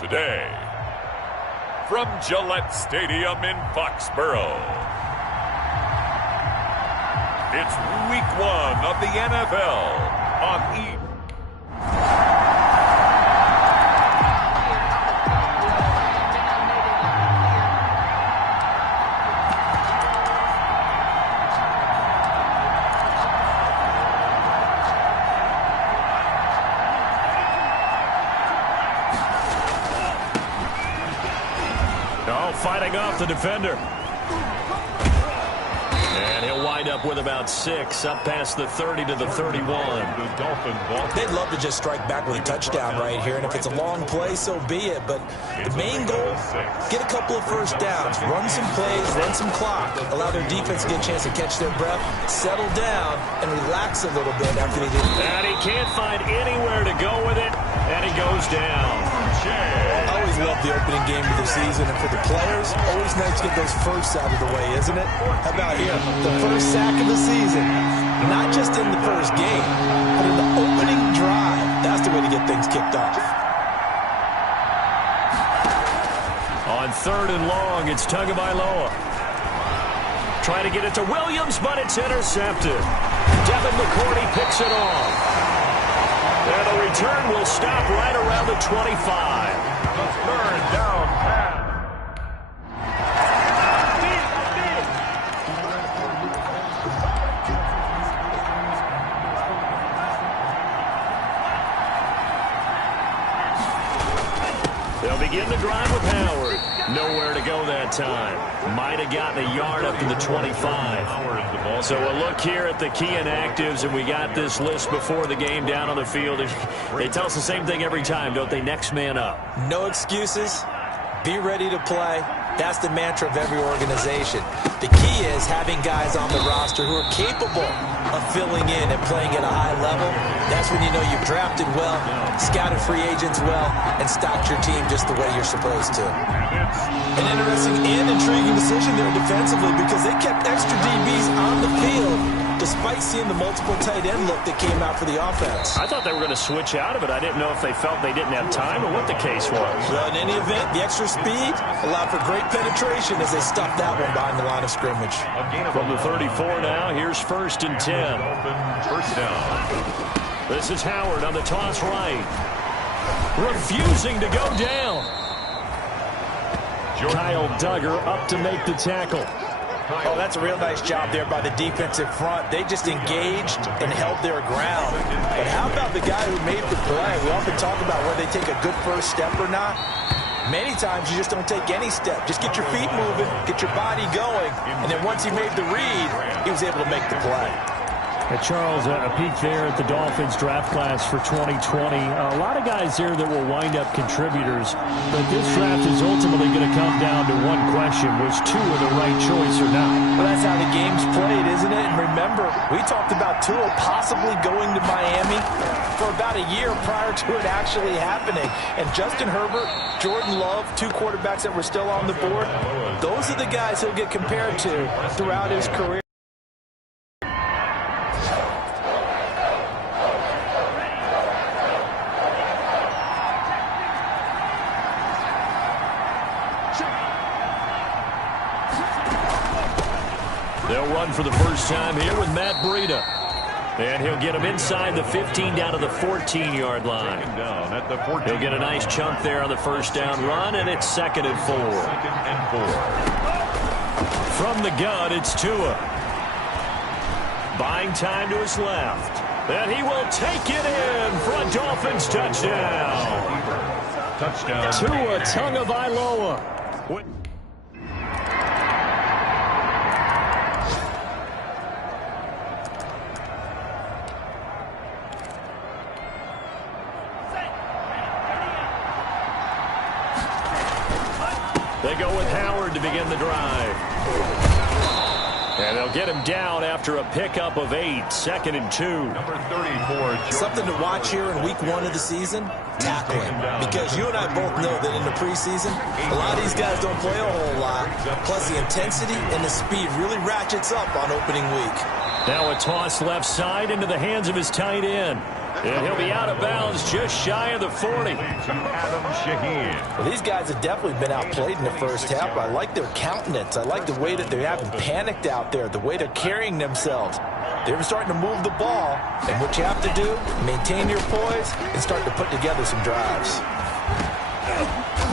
today, from Gillette Stadium in Foxborough, it's Week 1 of the NFL on E! Fighting off the defender. And he'll wind up with about 6, up past the 30 to the 31. They'd love to just strike back with a touchdown right here, and if it's a long play, so be it. But the main goal, get a couple of first downs, run some plays, run some clock, allow their defense to get a chance to catch their breath, settle down, and relax a little bit after they do. And he can't find anywhere to go with it, and he goes down. I always love the opening game of the season, and for the players, always nice to get those firsts out of the way, isn't it? How about here? The first sack of the season. Not just in the first game, but in the opening drive. That's the way to get things kicked off. On 3rd and long, it's Tagovailoa. Trying to get it to Williams, but it's intercepted. Devin McCourty picks it off. And the return will stop right around the 25. The 3rd down pass. They'll begin the drive with Howard. Nowhere to go that time. Might have gotten a yard up to the 25. So a look here at the key inactives, and we got this list before the game down on the field. And they tell us the same thing every time, don't they? Next man up. No excuses. Be ready to play. That's the mantra of every organization. The key is having guys on the roster who are capable of filling in and playing at a high level. That's when you know you've drafted well, scouted free agents well, and stocked your team just the way you're supposed to. An interesting and intriguing decision there defensively, because they kept extra DBs on the field despite seeing the multiple tight end look that came out for the offense. I thought they were going to switch out of it. I didn't know if they felt they didn't have time or what the case was. Well, in any event, the extra speed allowed for great penetration as they stuffed that one behind the line of scrimmage. From the 34 now, here's 1st and 10. First down. This is Howard on the toss right. Refusing to go down. Kyle Duggar up to make the tackle. Oh, that's a real nice job there by the defensive front. They just engaged and held their ground. But how about the guy who made the play? We often talk about whether they take a good first step or not. Many times you just don't take any step. Just get your feet moving, get your body going, and then once he made the read, he was able to make the play. Charles, a peek there at the Dolphins draft class for 2020. A lot of guys here that will wind up contributors, but this draft is ultimately going to come down to one question: was Tua the right choice or not? Well, that's how the game's played, isn't it? And remember, we talked about Tua possibly going to Miami for about a year prior to it actually happening. And Justin Herbert, Jordan Love, 2 quarterbacks that were still on the board, those are the guys he'll get compared to throughout his career. They'll run for the first time here with Matt Breida. And he'll get him inside the 15 down to the 14-yard line. He'll get a nice chunk there on the first down run, and it's 2nd and 4. From the gun, it's Tua. Buying time to his left. And he will take it in for a Dolphins touchdown. Tua Tagovailoa. They go with Howard to begin the drive. And they'll get him down after a pickup of 8, 2nd and 2. Number 34. Something to watch here in week 1 of the season, tackling. Because you and I both know that in the preseason, a lot of these guys don't play a whole lot. Plus the intensity and the speed really ratchets up on opening week. Now a toss left side into the hands of his tight end. And he'll be out of bounds just shy of the 40. Well, these guys have definitely been outplayed in the first half. I like their countenance. I like the way that they haven't panicked out there, the way they're carrying themselves. They're starting to move the ball, and what you have to do, maintain your poise and start to put together some drives.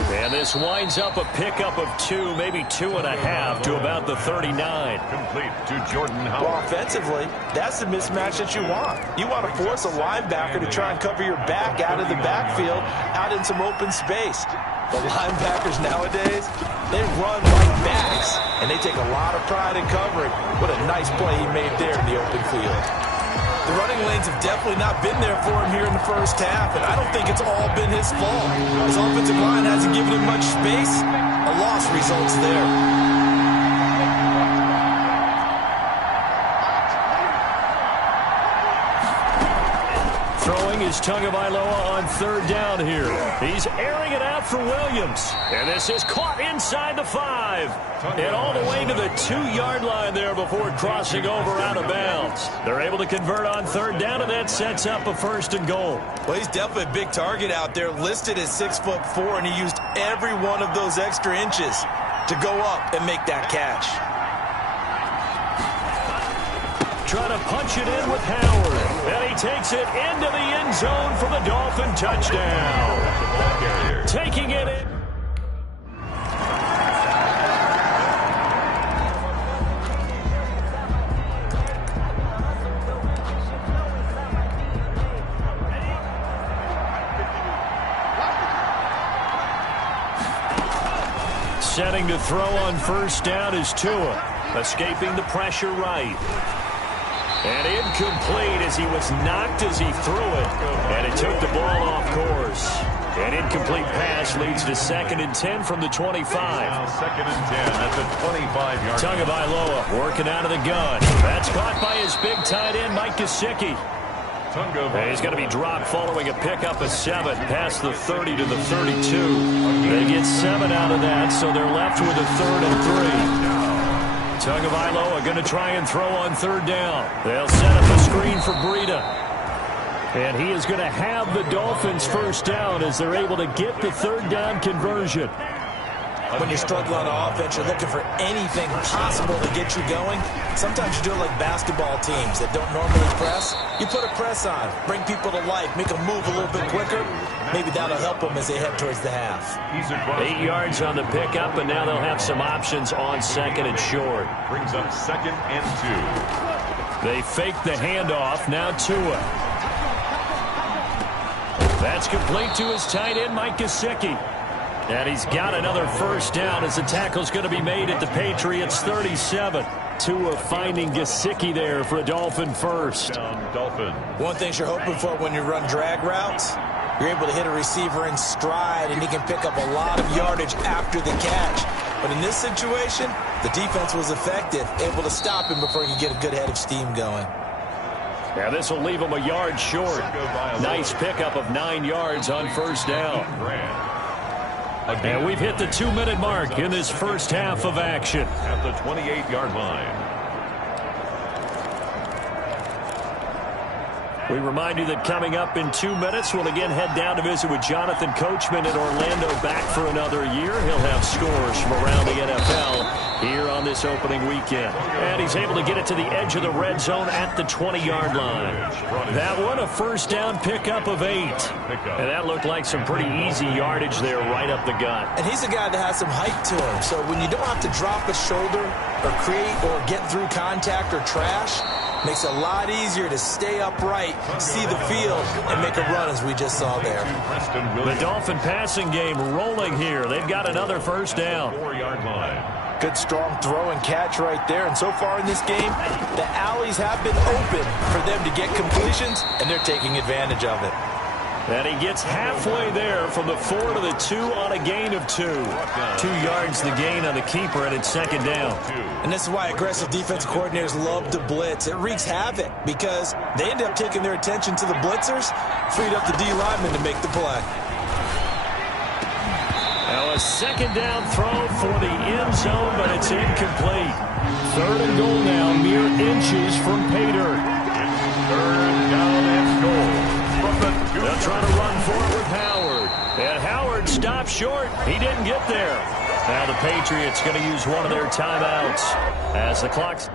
And this winds up a pickup of 2, maybe 2.5 to about the 39. Complete to Jordan Howard. Well, offensively, that's the mismatch that you want. You want to force a linebacker to try and cover your back out of the backfield, out in some open space. The linebackers nowadays, they run like backs, and they take a lot of pride in covering. What a nice play he made there in the open field. The running lanes have definitely not been there for him here in the first half, and I don't think it's all been his fault. His offensive line hasn't given him much space. A loss results there. Throwing is Tagovailoa on 3rd down here. He's airing it out for Williams. And this is caught inside the 5. And all the way to the 2-yard line there before crossing over out of bounds. They're able to convert on 3rd down, and that sets up a 1st and goal. Well, he's definitely a big target out there, listed at 6'4", and he used every one of those extra inches to go up and make that catch. Trying to punch it in with Howard. And he takes it into the end zone for the Dolphin touchdown. Taking it in. Setting to throw on 1st down is Tua. Escaping the pressure right. And incomplete as he was knocked as he threw it. And it took the ball off course. An incomplete pass leads to 2nd and 10 from the 25. Now 2nd and 10 at the 25-yard line. Tagovailoa working out of the gun. That's caught by his big tight end, Mike Gesicki. And he's going to be dropped following a pickup of 7 past the 30 to the 32. They get 7 out of that, so they're left with a 3rd and 3. Tagovailoa going to try and throw on 3rd down. They'll set up a screen for Breida. And he is going to have the Dolphins 1st down as they're able to get the 3rd down conversion. When you're struggling on offense, you're looking for anything possible to get you going. Sometimes you do it like basketball teams that don't normally press. You put a press on, bring people to life, make them move a little bit quicker. Maybe that'll help them as they head towards the half. 8 yards on the pickup, and now they'll have some options on 2nd and short. Brings up 2nd and 2. They fake the handoff. Now Tua. That's complete to his tight end, Mike Gesicki. And he's got another 1st down as the tackle's going to be made at the Patriots 37. Tua finding Gesicki there for a Dolphin 1st. Dolphin. One thing you're hoping for when you run drag routes, you're able to hit a receiver in stride, and he can pick up a lot of yardage after the catch. But in this situation, the defense was effective, able to stop him before he could get a good head of steam going. Now this will leave him a yard short. Nice pickup of 9 yards on 1st down. And we've hit the 2-minute mark in this first half of action. At the 28-yard line. We remind you that coming up in 2 minutes, we'll again head down to visit with Jonathan Coachman in Orlando, back for another year. He'll have scores from around the NFL here on this opening weekend. And he's able to get it to the edge of the red zone at the 20-yard line. That one, a 1st down pickup of 8. And that looked like some pretty easy yardage there right up the gut. And he's a guy that has some height to him. So when you don't have to drop a shoulder or create or get through contact or trash, makes it a lot easier to stay upright, see the field, and make a run as we just saw there. The Dolphin passing game rolling here. They've got another 1st down. 4-yard line. Good strong throw and catch right there. And so far in this game, the alleys have been open for them to get completions, and they're taking advantage of it. And he gets halfway there from the 4 to the 2 on a gain of 2. 2 yards the gain on the keeper, and it's 2nd down. And this is why aggressive defense coordinators love to blitz. It wreaks havoc because they end up taking their attention to the blitzers, freed up the D lineman to make the play. Now a 2nd down throw for the end zone, but it's incomplete. 3rd and goal now, mere inches from pay dirt. 3rd down and goal. They'll try to run for it with Howard. And Howard stopped short. He didn't get there. Now the Patriots going to use one of their timeouts as the clock's...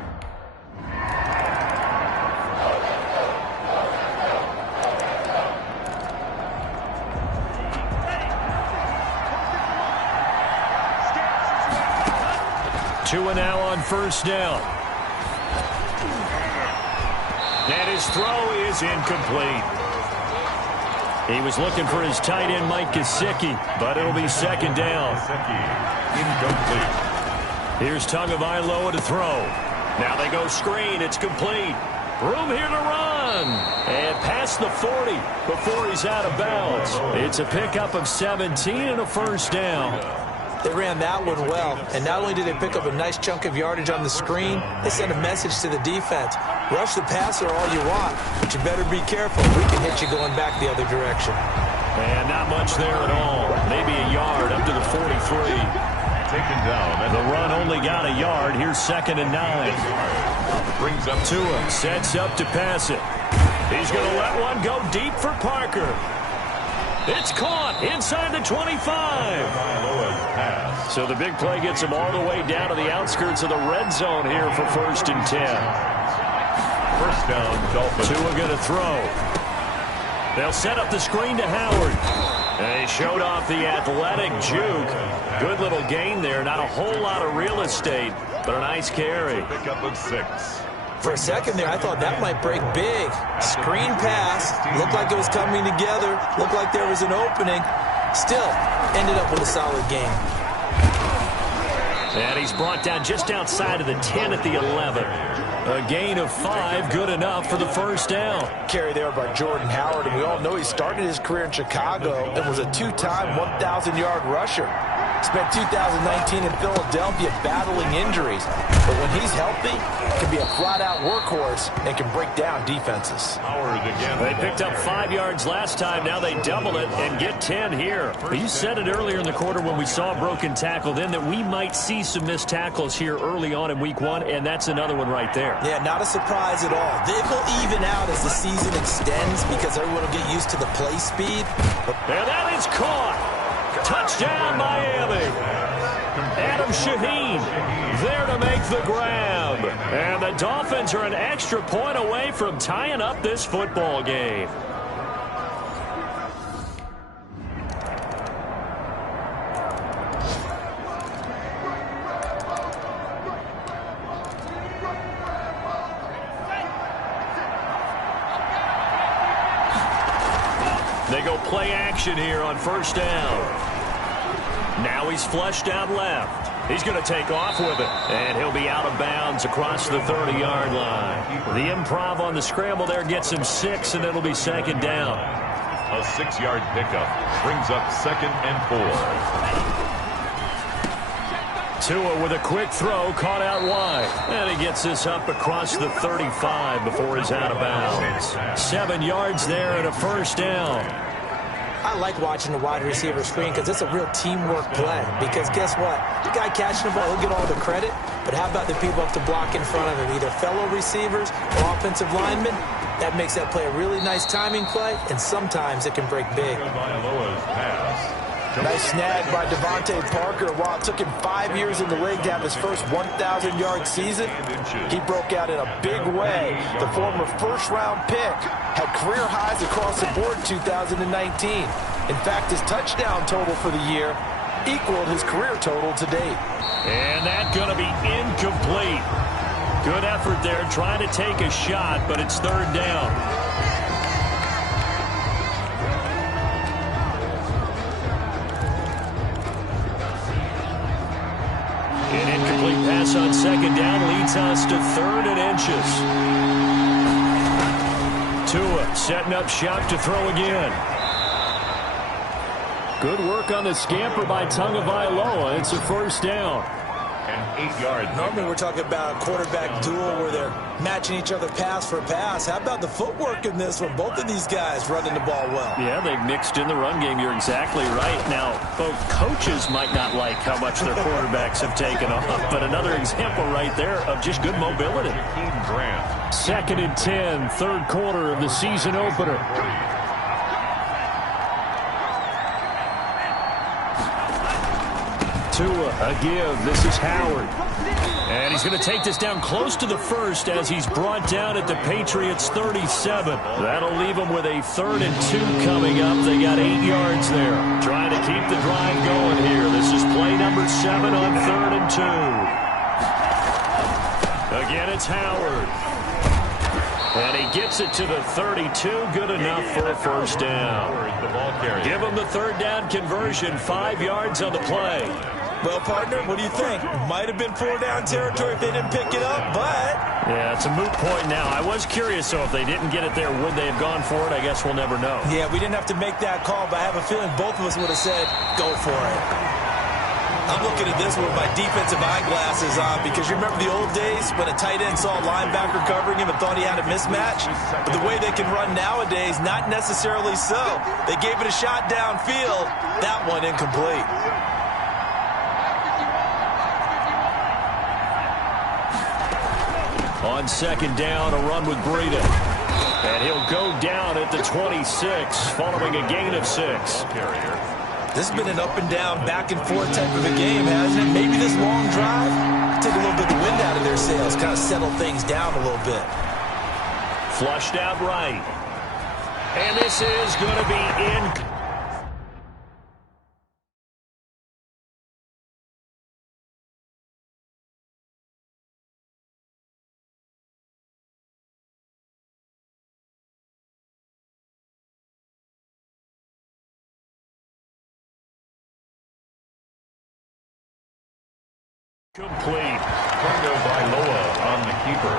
Tua now on first down. And his throw is incomplete. He was looking for his tight end, Mike Gesicki, but it'll be second down. Incomplete. Here's Tagovailoa to throw. Now they go screen. It's complete. Room here to run. And past the 40 before he's out of bounds. It's a pickup of 17 and a first down. They ran that one well, and not only did they pick up a nice chunk of yardage on the screen, they sent a message to the defense. Rush the passer all you want, but you better be careful. We can hit you going back the other direction. And not much there at all. Maybe a yard up to the 43. Taken down. The run only got a yard. Here's 2nd and 9. Brings up Tua sets up to pass it. He's going to let one go deep for Parker. It's caught inside the 25. So the big play gets him all the way down to the outskirts of the red zone here for 1st and 10. First down, Dolphins. Tua going to throw. They'll set up the screen to Howard. And he showed off the athletic juke. Good little gain there. Not a whole lot of real estate, but a nice carry. Pickup of 6. For a second there, I thought that might break big. Screen pass. Looked like it was coming together. Looked like there was an opening. Still, ended up with a solid game. And he's brought down just outside of the 10 at the 11. A gain of 5, good enough for the first down. Carry there by Jordan Howard, and we all know he started his career in Chicago and was a 2-time 1,000-yard rusher. Spent 2019 in Philadelphia battling injuries. But when he's healthy, can be a flat-out workhorse and can break down defenses. They picked up 5 yards last time. Now they double it and get 10 here. But you said it earlier in the quarter when we saw a broken tackle then that we might see some missed tackles here early on in week 1, and that's another one right there. Yeah, not a surprise at all. They will even out as the season extends because everyone will get used to the play speed. And that is caught. Touchdown, Miami. Adam Shaheen there to make the grab. And the Dolphins are an extra point away from tying up this football game. They go play action here on first down. Now he's flushed out left. He's going to take off with it. And he'll be out of bounds across the 30-yard line. The improv on the scramble there gets him 6, and it'll be second down. A 6-yard pickup brings up 2nd and 4. Tua with a quick throw, caught out wide. And he gets this up across the 35 before he's out of bounds. 7 yards there and a first down. I like watching the wide receiver screen because it's a real teamwork play. Because guess what? The guy catching the ball, he'll get all the credit. But how about the people up to block in front of him? Either fellow receivers or offensive linemen. That makes that play a really nice timing play, and sometimes it can break big. Nice snag by Devontae Parker. While it took him 5 years in the league to have his first 1,000-yard season, he broke out in a big way. The former first-round pick had career highs across the board in 2019. In fact, his touchdown total for the year equaled his career total to date. And that's going to be incomplete. Good effort there trying to take a shot, but it's third down. An incomplete pass on second down leads us to 3rd and inches. Tua setting up shop to throw again. Good work on the scamper by Tagovailoa. It's a first down. An 8-yard. Normally we're talking about a quarterback duel where they're matching each other pass for pass. How about the footwork in this one? Both of these guys running the ball well. Yeah, they've mixed in the run game. You're exactly right. Now, both coaches might not like how much their quarterbacks have taken off, but another example right there of just good mobility. 2nd and 10, third quarter of the season opener. A give. This is Howard. And he's going to take this down close to the first as he's brought down at the Patriots' 37. That'll leave them with a 3rd and 2 coming up. They got 8 yards there. Trying to keep the drive going here. This is play number 7 on 3rd and 2. Again, it's Howard. And he gets it to the 32. Good enough for a first down. Give him the 3rd down conversion. 5 yards on the play. Well, partner, what do you think? Might have been 4-down territory if they didn't pick it up, but... Yeah, it's a moot point now. I was curious, so if they didn't get it there, would they have gone for it? I guess we'll never know. Yeah, we didn't have to make that call, but I have a feeling both of us would have said, go for it. I'm looking at this with my defensive eyeglasses on because you remember the old days when a tight end saw a linebacker covering him and thought he had a mismatch? But the way they can run nowadays, not necessarily so. They gave it a shot downfield. That one incomplete. On 2nd down, a run with Breida. And he'll go down at the 26, following a gain of 6. This has been an up-and-down, back-and-forth type of a game, hasn't it? Maybe this long drive take a little bit of the wind out of their sails, kind of settle things down a little bit. Flushed out right. And this is going to be in. Complete. Tua Karriere on the keeper.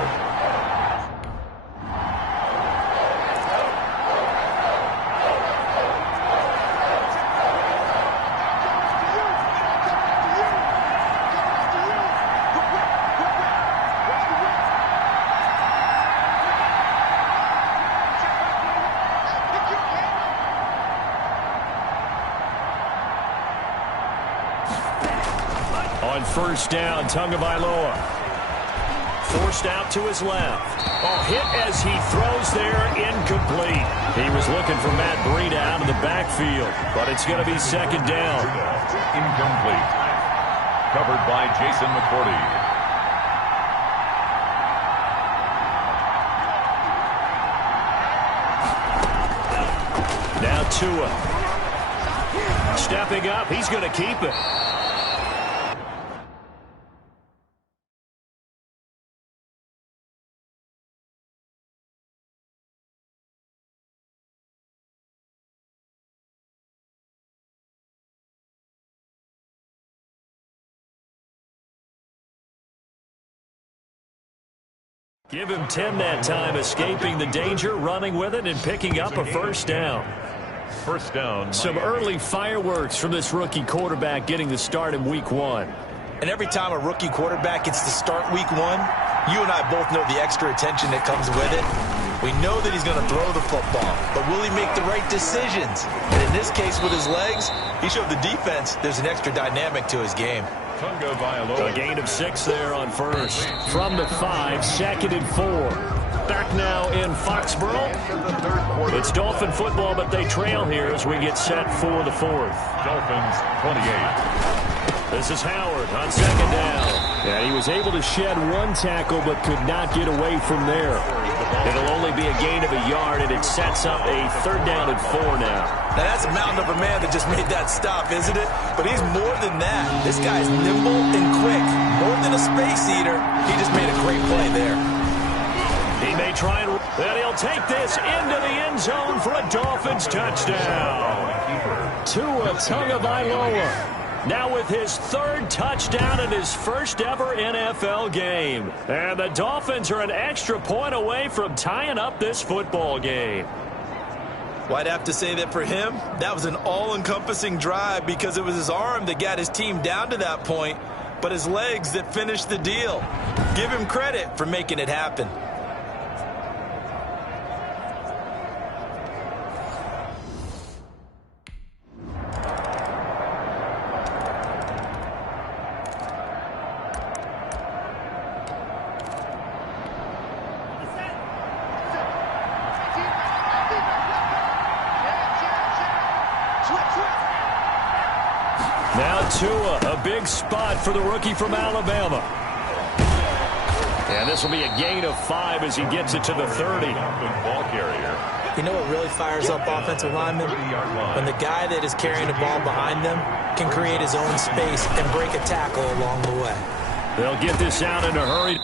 On 1st down, Tagovailoa. Forced out to his left. Oh, hit as he throws there, incomplete. He was looking for Matt Breida out of the backfield, but it's going to be 2nd down. Incomplete. Covered by Jason McCourty. Now Tua. Stepping up, he's going to keep it. Give him 10 that time, escaping the danger, running with it, and picking up a 1st down. 1st down. Some early fireworks from this rookie quarterback getting the start in Week 1. And every time a rookie quarterback gets to start Week 1, you and I both know the extra attention that comes with it. We know that he's going to throw the football, but will he make the right decisions? And in this case, with his legs, he showed the defense there's an extra dynamic to his game. A gain of 6 there on 1st. From the 5, 2nd and 4. Back now in Foxborough. It's Dolphin football, but they trail here as we get set for the 4th. Dolphins 28. This is Howard on 2nd down. And he was able to shed 1 tackle, but could not get away from there. It'll only be a gain of a yard, and it sets up a 3rd down and 4 now. Now, that's a mountain of a man that just made that stop, isn't it? But he's more than that. This guy's nimble and quick. More than a space eater, he just made a great play there. He may try and he'll take this into the end zone for a Dolphins touchdown. Tua Tagovailoa. Now with his 3rd touchdown in his 1st ever NFL game. And the Dolphins are an extra point away from tying up this football game. Well, I'd have to say that for him, that was an all-encompassing drive because it was his arm that got his team down to that point, but his legs that finished the deal. Give him credit for making it happen. Tua, a big spot for the rookie from Alabama. And this will be a gain of 5 as he gets it to the 30. Ball carrier. You know what really fires up offensive linemen? When the guy that is carrying the ball behind them can create his own space and break a tackle along the way. They'll get this out in a hurry.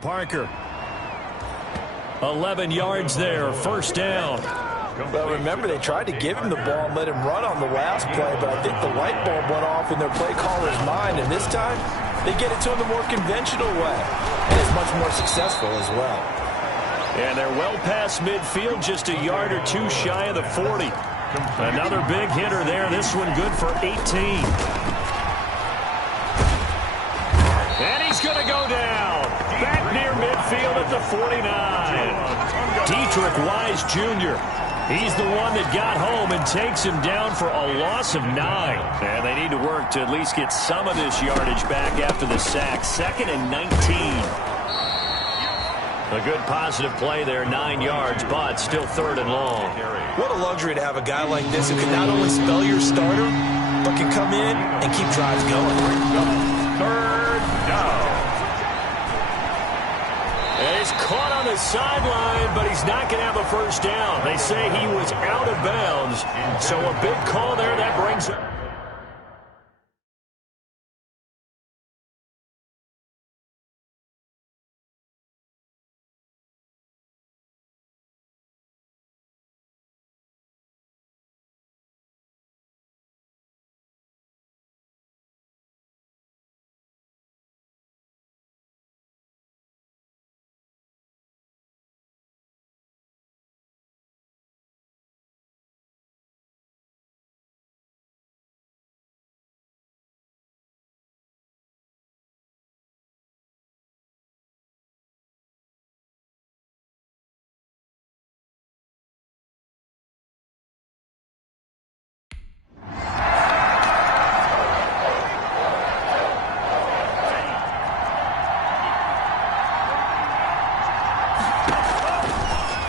Parker. 11 yards there, first down. Well, remember, they tried to give him the ball and let him run on the last play, but I think the light bulb went off in their play caller's mind, and this time they get it to him the more conventional way, and it's much more successful as well. And they're well past midfield, just a yard or two shy of the 40. Another big hitter there, this one good for 18. And he's going to go down. Back near midfield at the 49. Dietrich Wise Jr. He's the one that got home and takes him down for a loss of 9. And they need to work to at least get some of this yardage back after the sack. 2nd and 19. A good positive play there, 9 yards, but still 3rd and long. What a luxury to have a guy like this who can not only spell your starter, but can come in and keep drives going. 3rd down. And he's caught on the sideline, but he's not going to have a first down. They say he was out of bounds, so a big call there that brings up.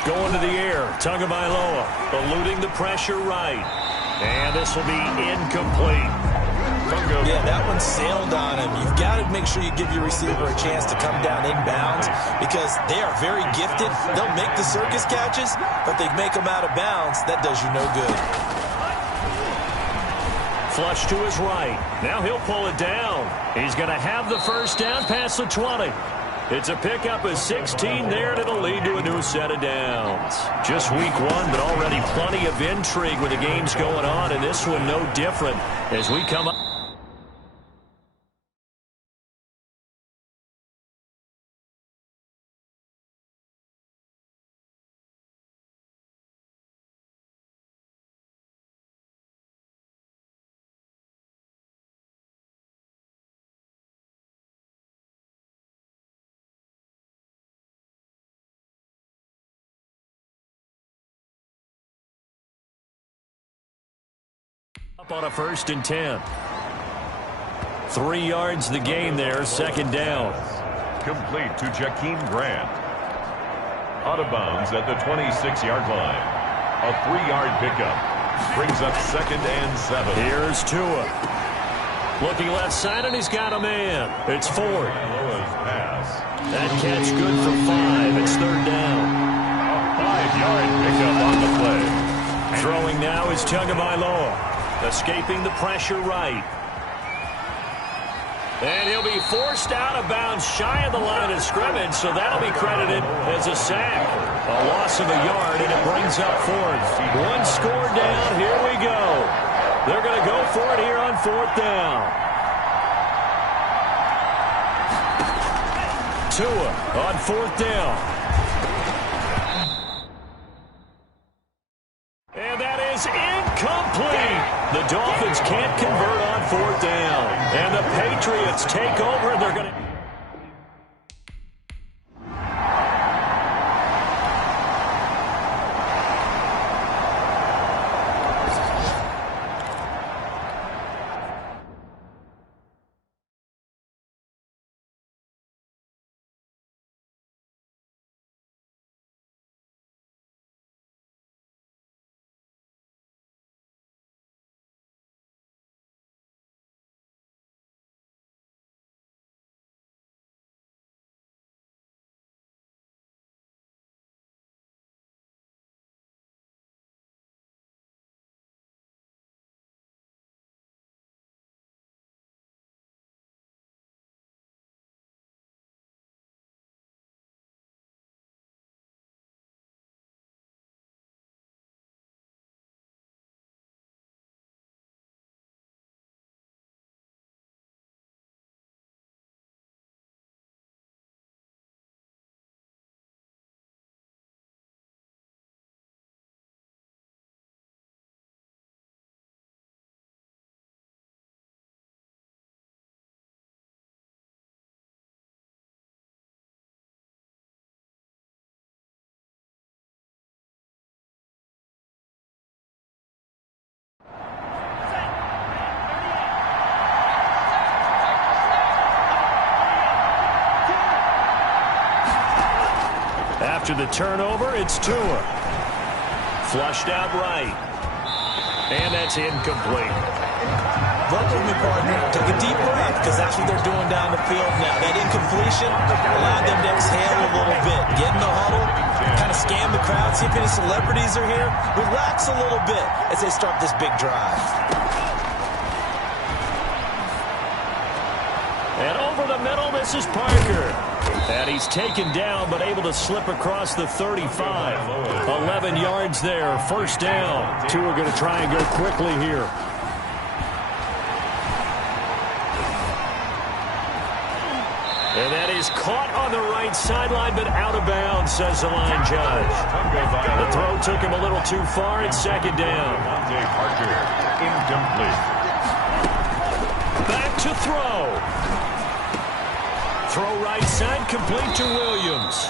Going to the air, Tagovailoa eluding the pressure right. And this will be incomplete. Yeah, that one sailed on him. You've got to make sure you give your receiver a chance to come down inbounds because they are very gifted. They'll make the circus catches, but they make them out of bounds. That does you no good. Flush to his right. Now he'll pull it down. He's going to have the first down past the 20. It's a pickup of 16 there, and it'll lead to a new set of downs. Just week 1, but already plenty of intrigue with the games going on, and this one no different as we come up. Up on a 1st and 10. 3 yards the game there, 2nd down. Complete to Jakeem Grant. Out of bounds at the 26-yard line. A 3-yard pickup. Brings up 2nd and 7. Here's Tua. Looking left side, and he's got a man. It's Ford. Pass. That catch good for 5. It's 3rd down. A 5-yard pickup on the play. Throwing now is Tagovailoa. Escaping the pressure right. And he'll be forced out of bounds shy of the line of scrimmage, so that'll be credited as a sack. A loss of a yard, and it brings up 4th. 1 score down. Here we go. They're going to go for it here on 4th down. Tua on 4th down. And that is incomplete. And the Patriots take over. They're going to... After the turnover, it's Tua. Flushed out right. And that's incomplete. Work with me, partner. Take a deep breath, because that's what they're doing down the field now. That incompletion allowed them to exhale a little bit. Get in the huddle, kind of scan the crowd, see if any celebrities are here. Relax a little bit as they start this big drive. And over the middle, this is Parker. And he's taken down, but able to slip across the 35. 11 yards there, first down. Two are going to try and go quickly here. And that is caught on the right sideline, but out of bounds, says the line judge. The throw took him a little too far. It's second down. Parker, incomplete. Back to throw. Throw right side, complete to Williams.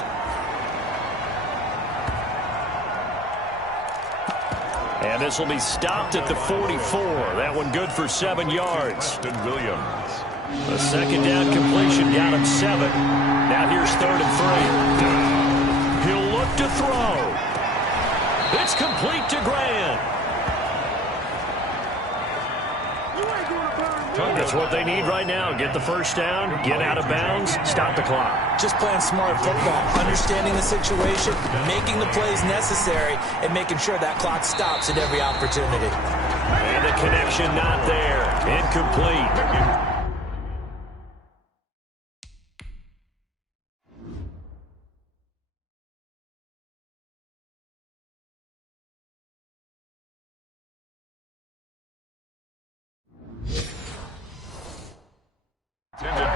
And this will be stopped at the 44. That one good for 7 yards. Williams. A second down completion got him 7. Now here's 3rd and 3. He'll look to throw. It's complete to Grant. That's what they need right now. Get the first down, get out of bounds, stop the clock. Just playing smart football, understanding the situation, making the plays necessary, and making sure that clock stops at every opportunity. And the connection not there. Incomplete.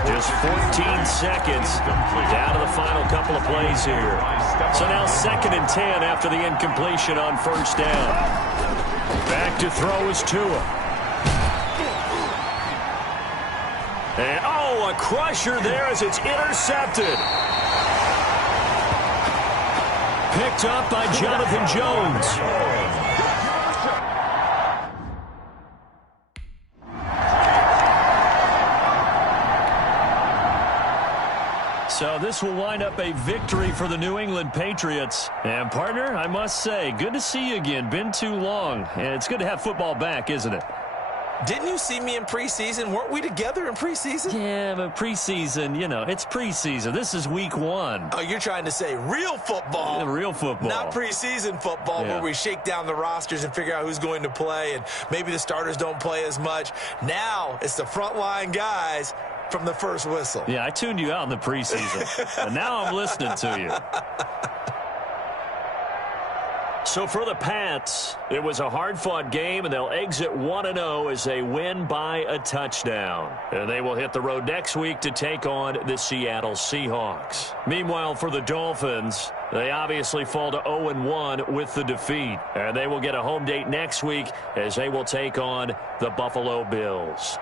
Just 14 seconds down to the final couple of plays here. So now 2nd and 10 after the incompletion on first down. Back to throw is Tua. And, oh, a crusher there as it's intercepted. Picked up by Jonathan Jones. So this will wind up a victory for the New England Patriots. And, partner, I must say, good to see you again. Been too long. And it's good to have football back, isn't it? Didn't you see me in preseason? Weren't we together in preseason? Yeah, but preseason, you know, it's preseason. This is week 1. Oh, you're trying to say real football. Yeah, real football. Not preseason football where we shake down the rosters and figure out who's going to play, and maybe the starters don't play as much. Now it's the frontline guys from the first whistle. Yeah, I tuned you out in the preseason. And now I'm listening to you. So for the Pats, it was a hard-fought game, and they'll exit 1-0 as they win by a touchdown. And they will hit the road next week to take on the Seattle Seahawks. Meanwhile, for the Dolphins, they obviously fall to 0-1 with the defeat. And they will get a home date next week as they will take on the Buffalo Bills.